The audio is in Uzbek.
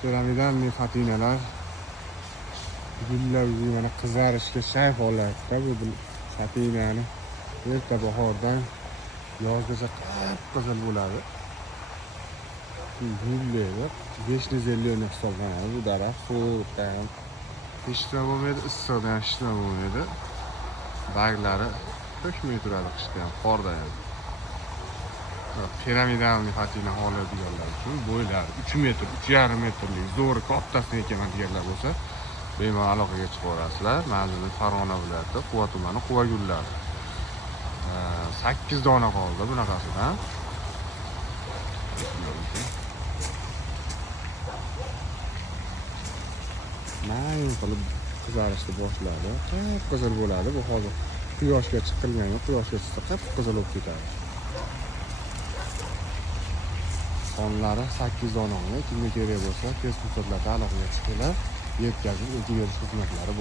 Piramidalniy fatinalar gullab mana qizarishga shay holatda bu fatinani erta bahordan yozgacha qip-qizil bo'ladi. Gullaydi. 5 zillion hisoblanadi bu daraxt. Sovuqdan hechnima bo'lmaydi, issiqdan hechnima bo'lmaydi. Barglari to'kmay turadi qishda ham, qorda ham. Piramidalniy fatina oladiganlar uchun bo'ylari 3 metr, 3,5 metrlik zo'ri kattasini ekan deganlar bo'lsa, bemalol aloqaga chiqaverasizlar. Manzilimiz Farg'ona viloyati Quva tumani Quva gullari. 8 dona qoldi bunaqasidan. Mayin qilib qizarishni boshladi. Qip-qizil bo'ladi. Bu hozir quyoshga chiqilgan, quyoshga chiqsa qip-qizil bo'lib ketadi. Sonlari 8 dona. Kimga kerak bo'lsa, tez fursatlarda aloqaga chiqinglar. Yetkazib o'tib berish xizmatlari